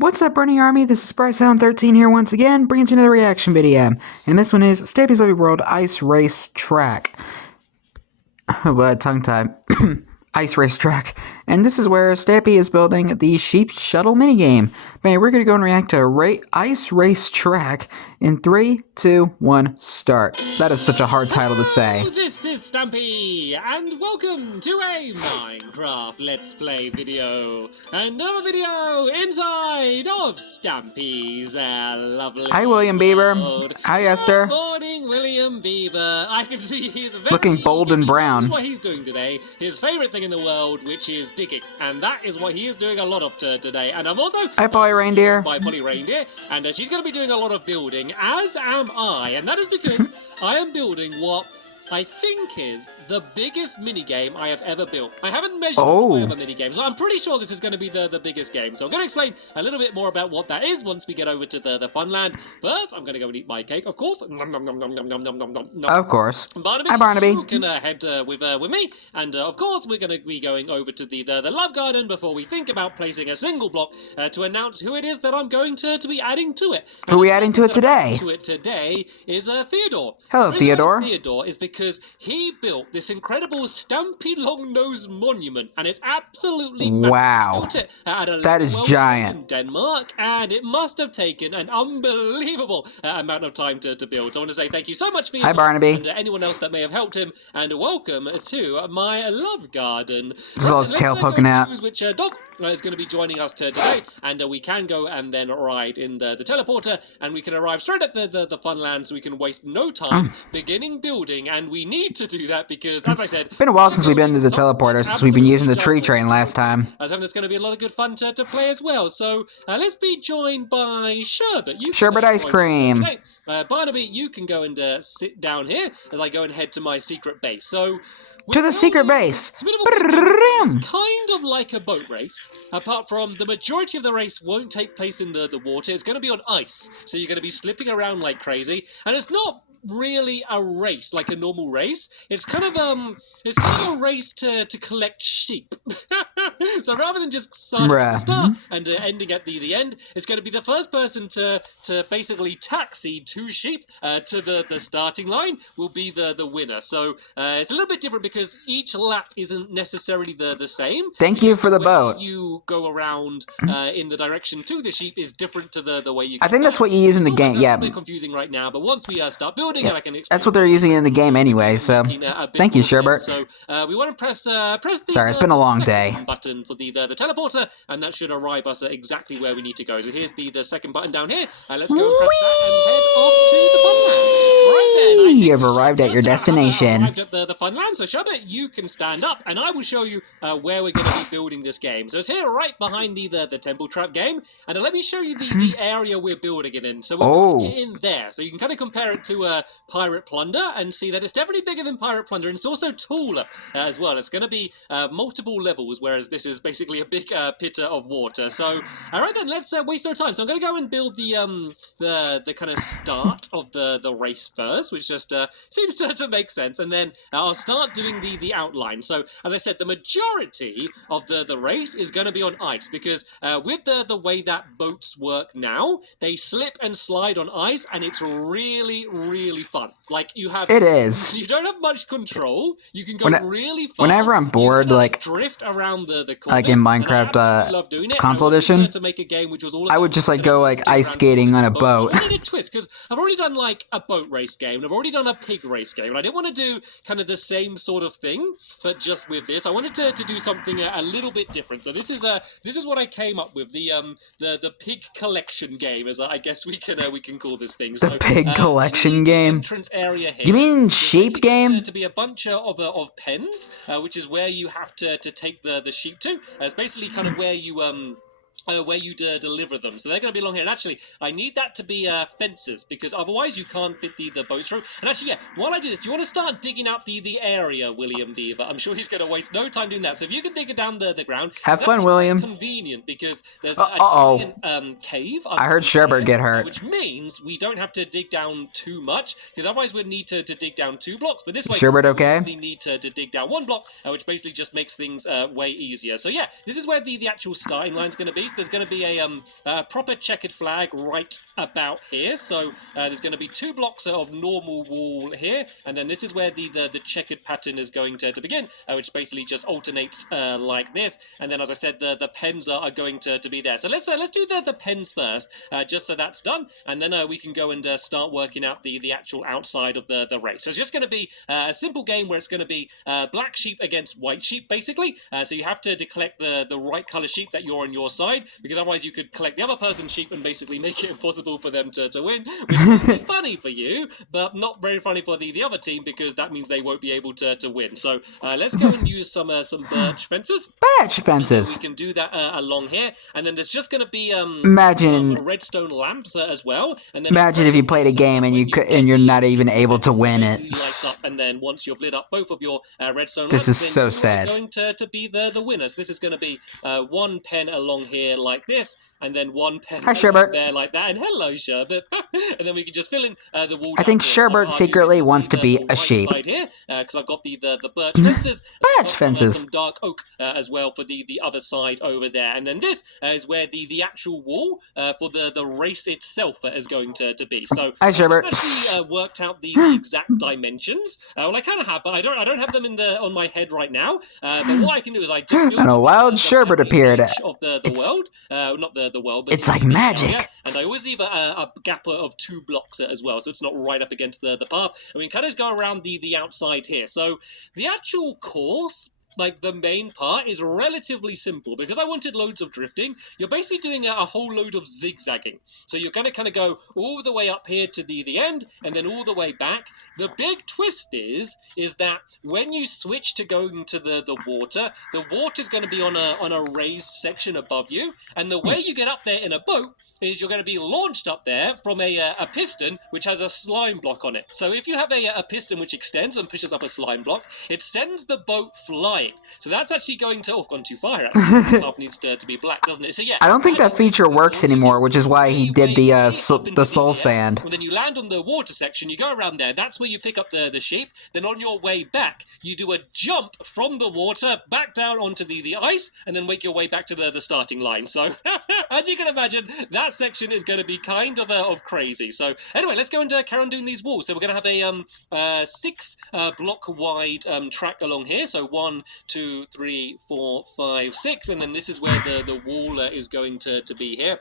What's up, Burning Army? This is BryceAllen13 here once again, bringing you another reaction video. And this one is Stampy's Lovely World Ice Race Track. Tongue-tied. Ice Race Track. And this is where Stampy is building the Sheep Shuttle minigame. Man, we're going to go and react to Ice Race Track in 3, 2, 1, start. That is such a hard title to say. This is Stampy, and welcome to a Minecraft Let's Play video. Another video inside of Stampy's lovely Hi, William Beaver. world. Hi, Esther. Good morning, William Beaver. I can see he's very Looking bold and brown. What he's doing today, his favourite thing in the world, which is digging, and that is what he is doing a lot of today. And I'm also Hi, Polly Reindeer. by Polly Reindeer, and she's going to be doing a lot of building, as am I, and that is because I am building what I think is the biggest minigame I have ever built. I haven't measured my other minigames, so I'm pretty sure this is going to be the biggest game. So I'm going to explain a little bit more about what that is once we get over to the Funland. First, I'm going to go and eat my cake, of course. Nom, nom, nom, nom, nom, nom, nom, nom, nom. Of course. Barnaby, Hi, Barnaby. you can head with me, and of course we're going to be going over to the Love Garden before we think about placing a single block to announce who it is that I'm going to be adding to it. Who are we adding to it today? Today is Theodore. Hello, The reason Theodore. Theodore is because he built this incredible Stampy long-nosed monument, and it's absolutely massive. Wow. He built it at a That is well giant. in Denmark, and it must have taken an unbelievable amount of time to build. So I want to say thank you so much for your Hi, Barnaby. and anyone else that may have helped him, and welcome to my love garden. This is all his tail poking out. Choose which dog is going to be joining us today, and we can go and then ride in the teleporter, and we can arrive straight at the Funland, so we can waste no time beginning building, and we need to do that because, as I said, Been a while since we've been to the teleporter, since we've been using the tree train last time. There's going to be a lot of good fun to play as well. So let's be joined by Sherbet. Sherbet ice cream. Barnaby, you can go and sit down here as I go and head to my secret base. So To the secret base. it's a bit of a it's kind of like a boat race, apart from the majority of the race won't take place in the water. It's going to be on ice, so you're going to be slipping around like crazy, and it's not really a race like a normal race. It's kind of a race to collect sheep. So rather than just starting at the start and ending at the end, it's going to be the first person to basically taxi 2 sheep to the starting line will be the winner. So it's a little bit different because each lap isn't necessarily the same. Thank you for the boat. You go around in the direction to the sheep is different to the way you go. I think that's what you use in the game. Yeah, a bit confusing right now, but once we start building, and I can explain that's what they're using in the game anyway. So, thank you, Sherbert. So we want to press the Sorry, it's been a long day. button for the teleporter, and that should arrive us at exactly where we need to go. So here's the second button down here. Let's go and press that and head off to the Funland. Right then, I think You have arrived at your destination. Arrived at the Funland. So Sherbet, you can stand up, and I will show you where we're going to be building this game. So it's here, right behind the Temple Trap game, and let me show you the area we're building it in. So we're building it in there, so you can kind of compare it to Pirate Plunder and see that it's definitely bigger than Pirate Plunder, and it's also taller as well. It's going to be multiple levels, whereas this is basically a big pit of water. So, all right then, let's waste no time. So I'm going to go and build the kind of start of the race first, which just seems to make sense, and then I'll start doing the outline. So, as I said, the majority of the race is going to be on ice because with the way that boats work now, they slip and slide on ice, and it's really, really fun. Like you have, it is. You don't have much control. You can go really fast. Whenever I'm bored, you can, like drift around the corners, like in Minecraft love doing it. console edition, to make a game which was all I would just like go like ice skating on a boat. I wanted a twist because I've already done like a boat race game, and I've already done a pig race game, and I didn't want to do kind of the same sort of thing, but just with this, I wanted to do something a little bit different. So this is what I came up with, the pig collection game, as I guess we can call this thing. The pig collection game. Entrance area here. You mean sheep game? To be a bunch of pens, which is where you have to take the sheep to. It's basically kind of where you deliver them. So they're going to be along here. And actually, I need that to be fences, because otherwise you can't fit the boats through. And actually, yeah, while I do this, do you want to start digging out the area, William Beaver? I'm sure he's going to waste no time doing that. So if you can dig it down the ground. Have fun, William. Convenient, because there's a giant cave. I heard Sherbert get hurt. Which means we don't have to dig down too much, because otherwise we'd need to dig down 2 blocks. But this way, Sherbert okay? we need to dig down 1 block, which basically just makes things way easier. So yeah, this is where the actual starting line's going to be. these, there's going to be a proper checkered flag right about here. So there's going to be 2 blocks of normal wall here, and then this is where the checkered pattern is going to begin, which basically just alternates like this. And then, as I said, the pens are going to be there. So let's do the pens first, just so that's done, and then we can go and start working out the actual outside of the race. So it's just going to be a simple game where it's going to be black sheep against white sheep, basically. So you have to collect the right color sheep that you're on your side, because otherwise you could collect the other person's sheep and basically make it impossible for them to win, which might be funny for you, but not very funny for the other team, because that means they won't be able to win. So let's go and use some birch fences. Birch fences. We can do that along here, and then there's just going to be Imagine some redstone lamps as well. And then imagine if you played a game and you're not even able to win it. Lights up, and then once you've lit up both of your redstone This lamps, is so sad. Going to be the winners. This is going to be 1 pen along here like this, and then 1 pen there like that. And hello, Sherbert. And then we can just fill in the wall. I think Sherbert secretly wants to be a sheep. Because I've got the birch fences. Birch fences. Some dark oak as well for the other side over there. And then this is where the actual wall for the race itself is going to be. So Hi, Sherbert. I've actually worked out the exact dimensions. Well, I kind of have, but I don't have them on my head right now. But what I can do is I just and a wild Sherbert appeared. Of the world, not the world, but it's like magic. Area. And I always leave a gap of 2 blocks as well, so it's not right up against the path. And we can kind of go around the outside here. So the actual course, like the main part, is relatively simple, because I wanted loads of drifting. You're basically doing a whole load of zigzagging. So you're going to kind of go all the way up here to the end, and then all the way back. The big twist is that when you switch to going to the water's going to be on a raised section above you, and the way you get up there in a boat is you're going to be launched up there from a piston which has a slime block on it. So if you have a piston which extends and pushes up a slime block, it sends the boat flying. So that's actually going to... Oh, I've gone too far, actually. This stuff needs to be black, doesn't it? So yeah, I don't think that feature works anymore, which is why he did the soul sand. When then you land on the water section, you go around there, that's where you pick up the sheep. Then on your way back, you do a jump from the water back down onto the ice, and then make your way back to the starting line. So, as you can imagine, that section is going to be kind of crazy. So, anyway, let's go and carry on doing these walls. So we're going to have a 6 block wide track along here. So 1, 2, 3, 4, 5, 6, and then this is where the wall is going to be here.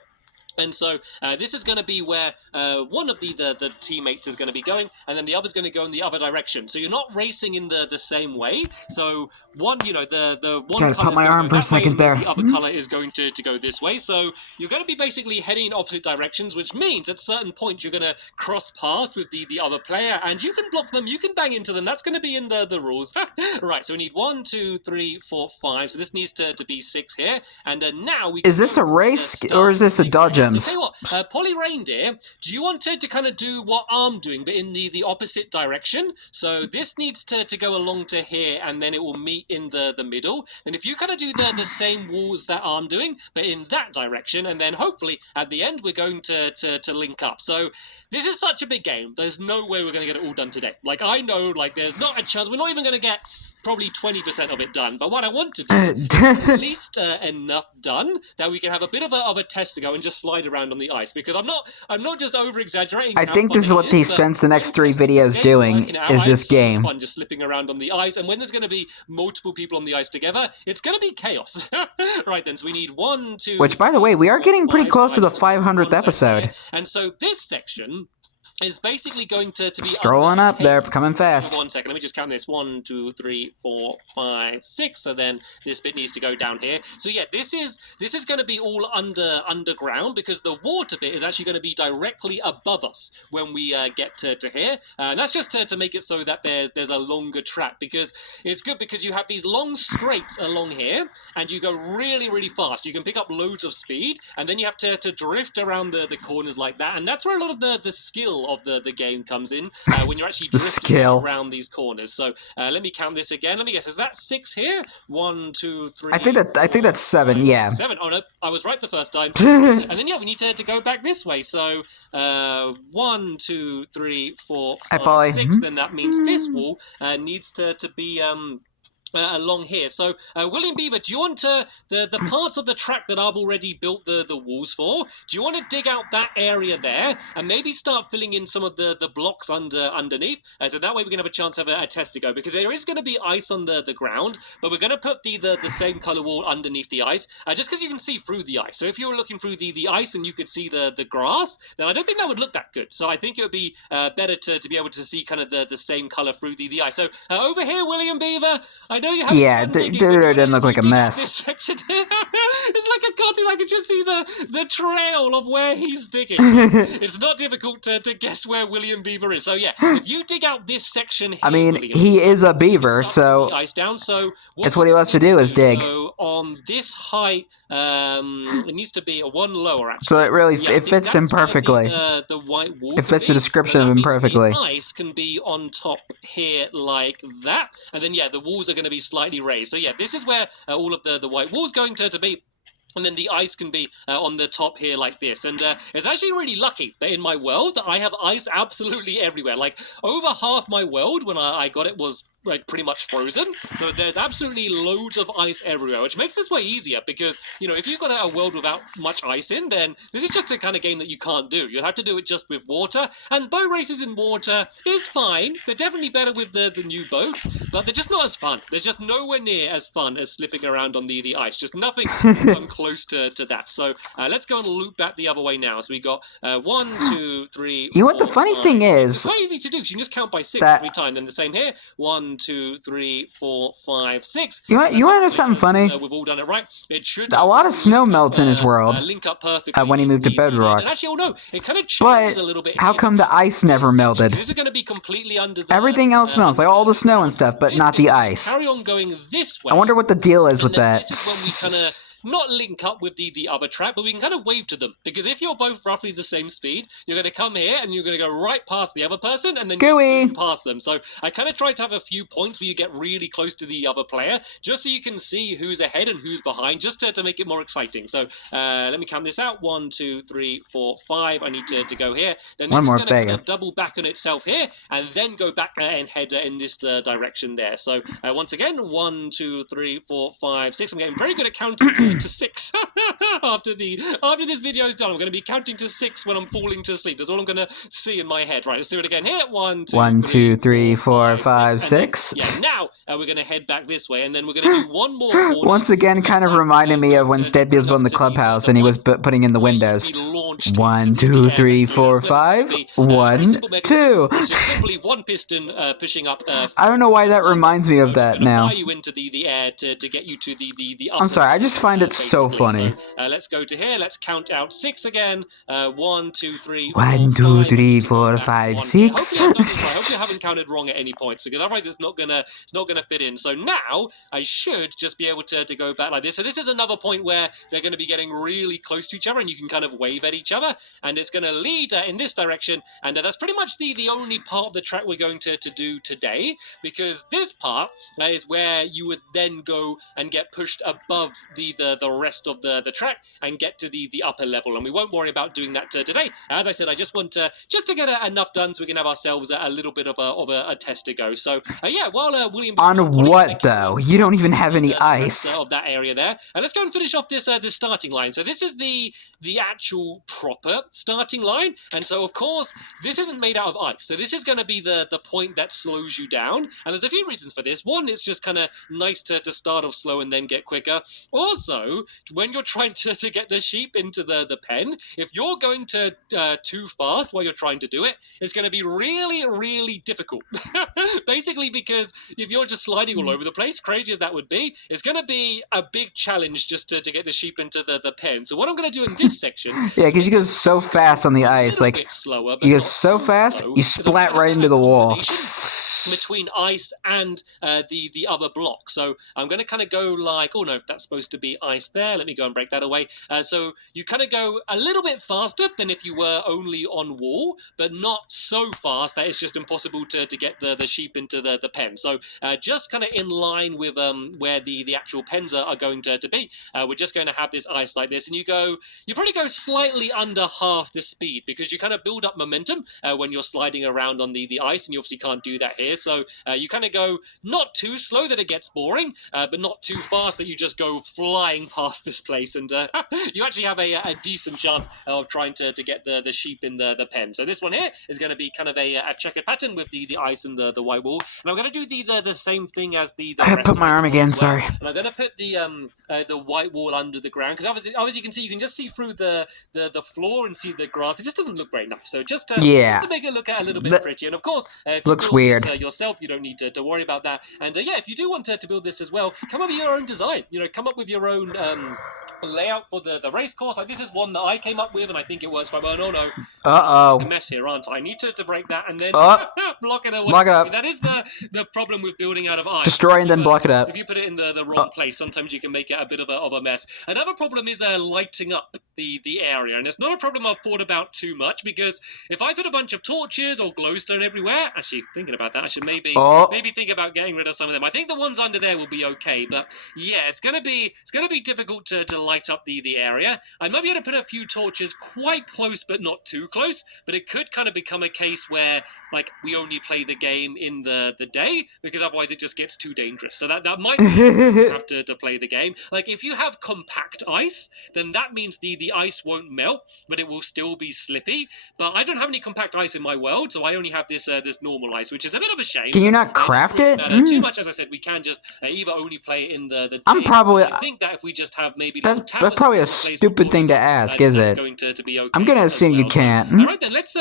And so this is going to be where one of the teammates is going to be going, and then the other's going to go in the other direction. So you're not racing in the same way. So one, the one gotta color put my arm for a second there. The other color is going to go this way. So you're going to be basically heading in opposite directions, which means at certain points you're going to cross paths with the other player, and you can block them, you can bang into them. That's going to be in the rules. Right. So we need 1, 2, 3, 4, 5. So this needs to be 6 here, and now we. Is this a race or is this a dodge? So tell you what, Polly Reindeer, do you want to kind of do what I'm doing, but in the opposite direction? So this needs to go along to here, and then it will meet in the middle. Then if you kind of do the same walls that I'm doing, but in that direction, and then hopefully at the end we're going to link up. So this is such a big game. There's no way we're going to get it all done today. Like, I know, like, there's not a chance. We're not even going to get probably 20% of it done, but what I want to do is at least enough done that we can have a bit of a test to go and just slide around on the ice, because I'm not just over exaggerating. I think this is what he spends the next 3 videos doing, is this game. Fun just slipping around on the ice, and when there's going to be multiple people on the ice together, it's going to be chaos. Right then, so we need 1, 2. Which, by the way, we are getting pretty close to the 500th episode. And so this section is basically going to be strolling up there, coming fast. 1 second, let me just count this. 1, 2, 3, 4, 5, 6. So then this bit needs to go down here. So yeah, this is going to be all underground, because the water bit is actually going to be directly above us when we get to here. And that's just to make it so that there's a longer track, because it's good because you have these long straights along here, and you go really, really fast. You can pick up loads of speed, and then you have to drift around the corners like that. And that's where a lot of the skill of the game comes in, when you're actually drifting around these corners. So let me count this again. Let me guess, is that 6 here? 1, 2, 3. I think that's 7. 5, yeah. 7. Oh no, I was right the first time. And then yeah, we need to go back this way. So 1, 2, 3, 4, 5, 6. Then that means this wall needs to be along here. So, William Beaver, do you want the parts of the track that I've already built the walls for? Do you want to dig out that area there and maybe start filling in some of the blocks underneath? So that way we can have a chance to have a test to go, because there is going to be ice on the ground, but we're going to put the same color wall underneath the ice, just because you can see through the ice. So if you were looking through the ice and you could see the grass, then I don't think that would look that good. So I think it would be better to be able to see kind of the same color through the ice. So over here, William Beaver, I know you have it didn't look like a mess. This section here, it's like a cartoon. I can just see the trail of where he's digging. It's not difficult to guess where William Beaver is. So yeah, if you dig out this section here, I mean, William, he is a beaver, so ice down. So it's what he loves to do is dig. So on this height, it needs to be a one lower actually. So it fits him perfectly. The white wall. It fits the description of him perfectly. The ice can be on top here like that, and then yeah, the walls are going to be slightly raised. So yeah, this is where all of the white wall's going to be. And then the ice can be on the top here like this. And it's actually really lucky that in my world that I have ice absolutely everywhere. Like over half my world when I got it was like pretty much frozen. So there's absolutely loads of ice everywhere, which makes this way easier because, you know, if you've got a world without much ice in, then this is just a kind of game that you can't do. You'll have to do it just with water. And boat races in water is fine. They're definitely better with the new boats, but they're just not as fun. They're just nowhere near as fun as slipping around on the ice. Just nothing come close to that. So let's go and loop back the other way now. So we got 1, 2, 3, You know what the funny thing is? It's quite easy to do because you can just count by 6 every time. Then the same here. 1, 2, 3, 4, 5, 6. You want to know something funny? We've all done it right. It should a lot of snow melts in his world link up perfectly when he moved to Bedrock. And actually, oh no, it kind of changes a little bit. How come the ice never melted? This is going to be completely under the, everything else melts, like all the snow and stuff, but not the ice. Carry on going this way. I wonder what the deal is with that. This is when we kind of not link up with the other track, but we can kind of wave to them. Because if you're both roughly the same speed, you're going to come here and you're going to go right past the other person and then you zoom past them. So I kind of try to have a few points where you get really close to the other player, just so you can see who's ahead and who's behind, just to make it more exciting. So let me count this out. 1, 2, 3, 4, 5. I need to go here. Then this is going to kind of double back on itself here and then go back and head in this direction there. So once again, 1, 2, 3, 4, 5, 6. I'm getting very good at counting to 6 after this video is done. I'm going to be counting to 6 when I'm falling to sleep. That's all I'm going to see in my head. Right, let's do it again here. 1, 2, 3, 4, 5, 6. Yeah, now we're going to head back this way, and then we're going to do one more corner. Once again, kind of reminding me of when Stampy was building the clubhouse and he was putting in the windows. 1, 2, 3, 4, 5. 1, 2. Simply one piston pushing up. I don't know why that reminds me of that now. You into the air to get you to the I'm sorry, I just find it so funny. So, let's go to here. Let's count out 6 again. 1, 2, 3, 1, 2, 3, 4, 5, 6. I hope you haven't counted wrong at any points, because otherwise it's not gonna fit in. So now I should just be able to go back like this. So this is another point where they're going to be getting really close to each other, and you can kind of wave at each other, and it's going to lead in this direction. And that's pretty much the only part of the track we're going to do today, because this part is where you would then go and get pushed above the rest of the track and get to the upper level, and we won't worry about doing that today. As I said, I just want to get enough done so we can have ourselves a little bit of a test to go. So yeah, while William on what though? You don't even have any ice of that area there. And let's go and finish off this starting line. So this is the actual proper starting line, and so of course this isn't made out of ice. So this is going to be the point that slows you down, and there's a few reasons for this. One, it's just kind of nice to start off slow and then get quicker. Also, when you're trying to get the sheep into the pen, if you're going too fast while you're trying to do it, it's going to be really, really difficult. Basically, because if you're just sliding all over the place, crazy as that would be, it's going to be a big challenge just to get the sheep into the pen. So what I'm going to do in this section... yeah, because you go so fast on the ice. Like, slower, you go so fast, you splat right into the wall. Between ice and the other block. So I'm going to kind of go like, oh no, that's supposed to be ice there. Let me go and break that away. So you kind of go a little bit faster than if you were only on wall, but not so fast that it's just impossible to get the sheep into the pen. So just kind of in line with where the actual pens are going to be. We're just going to have this ice like this, and you probably go slightly under half the speed because you kind of build up momentum when you're sliding around on the ice, and you obviously can't do that here. So you kind of go not too slow that it gets boring, but not too fast that you just go flying past this place, and you actually have a decent chance of trying to get the sheep in the pen. So this one here is going to be kind of a checkered pattern with the ice and the white wall, and I'm going to do the same thing as the I rest put of my the arm course again, as well. sorry. And I'm going to put the white wall under the ground because obviously you can see, you can just see through the floor and see the grass. It just doesn't look very nice. So just to make it look a little bit pretty. And of course, if you looks build weird. this yourself, you don't need to worry about that. And yeah, if you do want to build this as well, come up with your own design. Come up with your own layout for the race course. Like this is one that I came up with, and I think it works quite well. No, a mess here, aren't I? I need to break that and then block it away. Block it up. That is the problem with building out of ice. Destroy and then block it up. If you put it in the wrong place, sometimes you can make it a bit of a mess. Another problem is lighting up the area, and it's not a problem I've thought about too much because if I put a bunch of torches or glowstone everywhere, actually thinking about that, I should maybe think about getting rid of some of them. I think the ones under there will be okay, but yeah, it's gonna be difficult to light up the area. I might be able to put a few torches quite close, but not too close. But it could kind of become a case where like we only play the game in the day because otherwise it just gets too dangerous. So that might be you have to play the game. Like if you have compact ice, then that means the ice won't melt, but it will still be slippy. But I don't have any compact ice in my world, so I only have this normal ice, which is a bit of a shame. Can you not craft it? Too much, as I said, we can just either only play it in the day. I think that if we just have maybe that's probably a stupid thing to ask, is it? Going to be okay. I'm gonna assume you can't. All right then, let's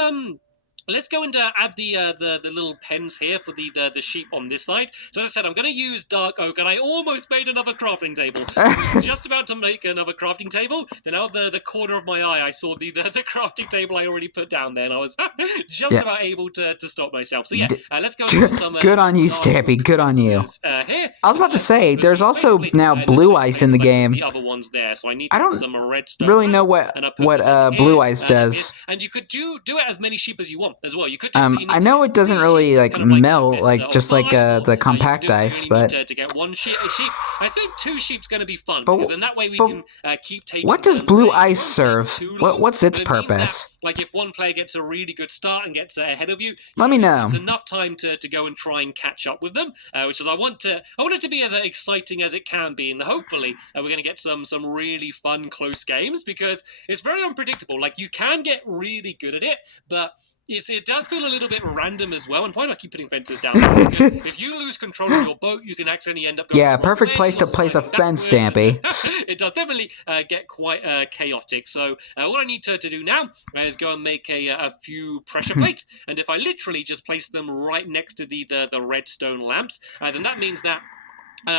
go and add the little pens here for the sheep on this side. So as I said, I'm going to use dark oak, and I almost made another crafting table. I was just about to make another crafting table. Then out of the corner of my eye, I saw the crafting table I already put down there, and I was just about able to stop myself. So yeah, let's go and do some... good on you, Stampy. Good on you. Here. I was about to say, there's also now blue ice in the game. The other ones there, so I need some redstone. Really know what blue ice does. And you could do it as many sheep as you want as well. You could I know it doesn't really like melt just like the compact ice, but to get one sheep, I think 2 sheep's going to be fun because then that way we can keep taking. What does blue ice serve? What's its purpose? Like if one player gets a really good start and gets ahead of you, let me know. It's enough time to go and try and catch up with them, which is I want it to be as exciting as it can be, and hopefully we're going to get some really fun close games because it's very unpredictable. Like you can get really good at it, but it does feel a little bit random as well, and why do I keep putting fences down? Because if you lose control of your boat, you can accidentally end up going perfect place to place a fence, Stampy. It does definitely get quite chaotic. So what I need to do now is go and make a few pressure plates, and if I literally just place them right next to the redstone lamps, then that means that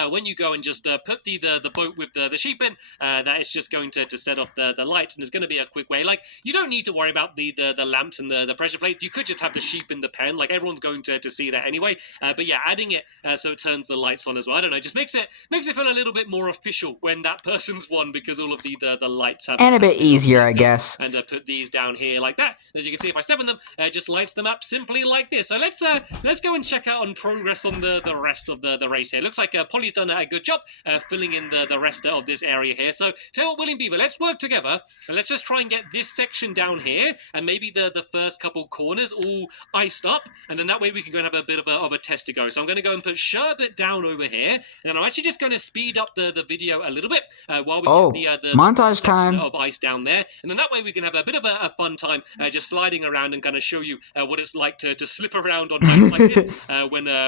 when you go and just put the boat with the sheep in, that is just going to set off the lights, and there's going to be a quick way. Like you don't need to worry about the lamps and the pressure plates. You could just have the sheep in the pen. Like everyone's going to see that anyway. But yeah, adding it so it turns the lights on as well. I don't know, just makes it feel a little bit more official when that person's won because all of the lights have and a bit easier, I guess. And put these down here like that. As you can see, if I step on them, it just lights them up simply like this. So let's go and check out on progress on the rest of the race here. Looks like Polly's done a good job filling in the rest of this area here. So tell you what, William Beaver, let's work together and let's just try and get this section down here and maybe the first couple corners all iced up, and then that way we can go and have a bit of a test to go. So I'm going to go and put sherbet down over here, and I'm actually just going to speed up the video a little bit while we get the montage time of ice down there, and then that way we can have a bit of a fun time just sliding around and kind of show you what it's like to slip around on ice like this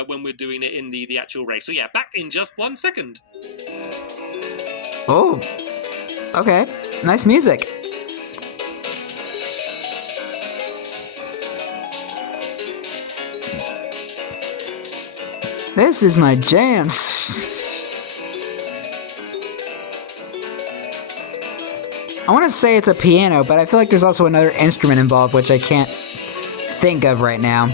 when we're doing it in the actual race. So yeah, back in just 1 second. Oh, okay. Nice music. This is my jam. I want to say it's a piano, but I feel like there's also another instrument involved, which I can't think of right now.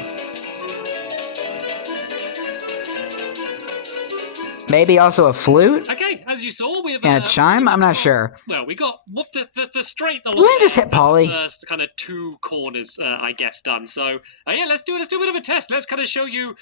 Maybe also a flute? Okay, as you saw, we've... And a chime? I'm not sure. Well, we got the straight... The we just hit Polly. First kind of 2 corners, I guess, done. So, yeah, let's do a bit of a test. Let's kind of show you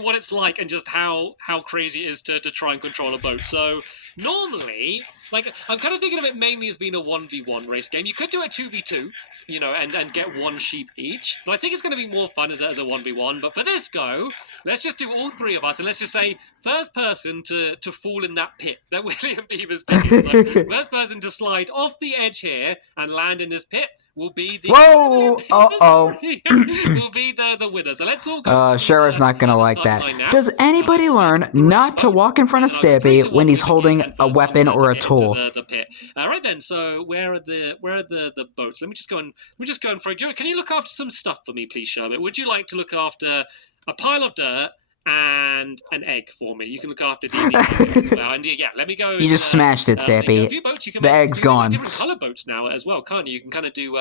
what it's like and just how crazy it is to try and control a boat. So, normally... Like, I'm kind of thinking of it mainly as being a 1v1 race game. You could do a 2v2, you know, and get 1 sheep each. But I think it's going to be more fun as a 1v1. But for this go, let's just do all 3 of us. And let's just say, first person to fall in that pit that William Beaver's digging. So, first person to slide off the edge here and land in this pit will be the... Whoa! Uh-oh. will be the winner. So let's all go... Shara's not gonna like that. Does anybody learn not to walk in front of Stampy when he's holding a weapon or a tool? The pit. Right then, so where are the boats? Let me just go and throw... Can you look after some stuff for me, please, Sherbet? Would you like to look after a pile of dirt and an egg for me? You can look after the egg as well. And yeah, let me go. You just smashed it, Stampy. The egg's gone. Different color boats now as well, can't you? You can kind of do.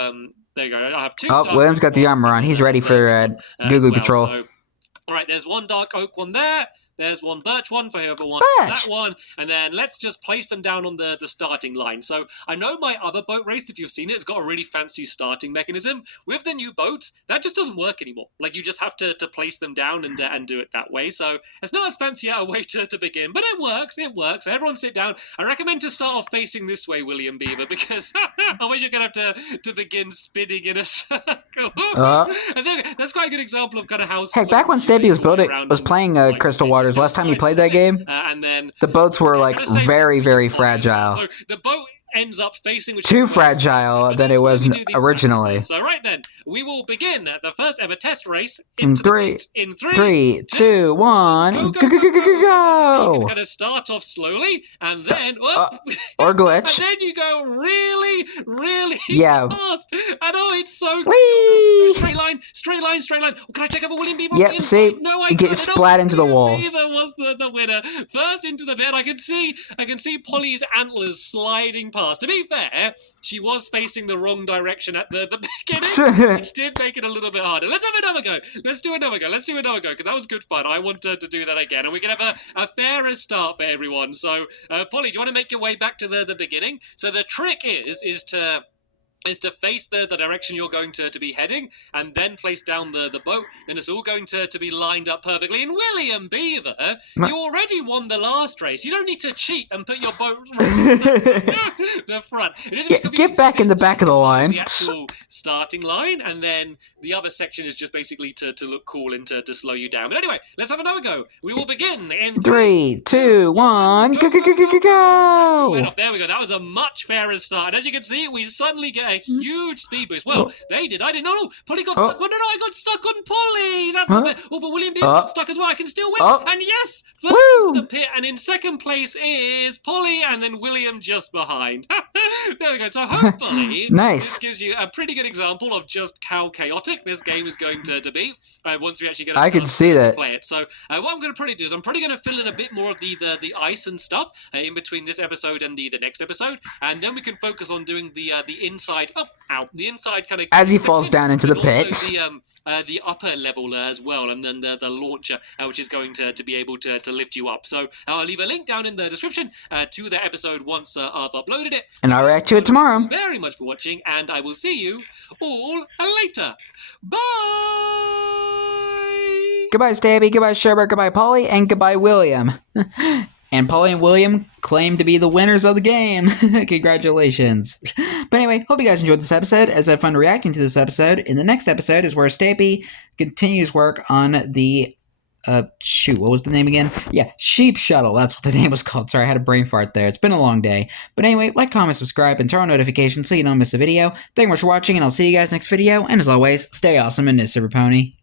There you go. I have 2. Oh, William's got the armor on. He's ready for Goo Patrol. So, all right, there's 1 dark oak one there. There's 1 birch one for whoever wants that one. And then let's just place them down on the starting line. So I know my other boat race, if you've seen it, it's got a really fancy starting mechanism. With the new boats, that just doesn't work anymore. Like, you just have to place them down and do it that way. So it's not as fancy a way to begin, but it works. It works. So everyone sit down. I recommend to start off facing this way, William Beaver, because otherwise you're going to have to begin spinning in a circle. And then, that's quite a good example of kind of how... Hey, back when Stampy was playing Crystal Waters, last time you played that game, and then the boats were like very, very fragile. So the boat ends up facing... Too fragile than it was originally. So right then, we will begin the first ever test race in 3, 2, 1, go! You can kind of start off slowly, and then... or glitch. And then you go really, really fast. I know, it's so... Whee! Straight line. Oh, can I check out William Beaver? Yep, see? No, I you get splat into the wall. William Beaver was the winner. First into the pit. I can see Polly's antlers sliding past. To be fair, she was facing the wrong direction at the beginning, which did make it a little bit harder. Let's have another go. Let's do another go, because that was good fun. I want to do that again, and we can have a fairer start for everyone. So, Polly, do you want to make your way back to the beginning? So the trick is to face the direction you're going to be heading, and then place down the boat. Then it's all going to be lined up perfectly. And William Beaver, you already won the last race. You don't need to cheat and put your boat the front. Get back in the back of the line. The actual starting line, and then the other section is just basically to look cool and to slow you down. But anyway, let's have another go. We will begin in 3, 2, 1, go! There we go. That was a much fairer start. And as you can see, we suddenly get a huge speed boost. Well, they did. I didn't know. Polly got stuck. Well, no, I got stuck on Polly. That's not bad. Oh, but William Beaver got stuck as well. I can still win. And yes, first into the pit. And in second place is Polly, and then William just behind. There we go. So hopefully, nice. This gives you a pretty good example of just how chaotic this game is going to be once we actually get a I can see that. Play it. So what I'm going to probably do is I'm probably going to fill in a bit more of the ice and stuff in between this episode and the next episode, and then we can focus on doing the inside. The inside kind of as he falls down into the pit. The upper level as well, and then the launcher, which is going to be able to lift you up. So I'll leave a link down in the description to the episode once I've uploaded it. And I'll react to it tomorrow. Thank you very much for watching, and I will see you all later. Bye! Goodbye, Stampy. Goodbye, Sherbert. Goodbye, Polly. And goodbye, William. And Polly and William claim to be the winners of the game. Congratulations. But anyway, hope you guys enjoyed this episode, as I had fun reacting to this episode. In the next episode is where Stampy continues work on the... what was the name again? Yeah, Sheep Shuttle. That's what the name was called. Sorry, I had a brain fart there. It's been a long day. But anyway, like, comment, subscribe, and turn on notifications so you don't miss a video. Thank you much for watching, and I'll see you guys next video. And as always, stay awesome and this Super Pony.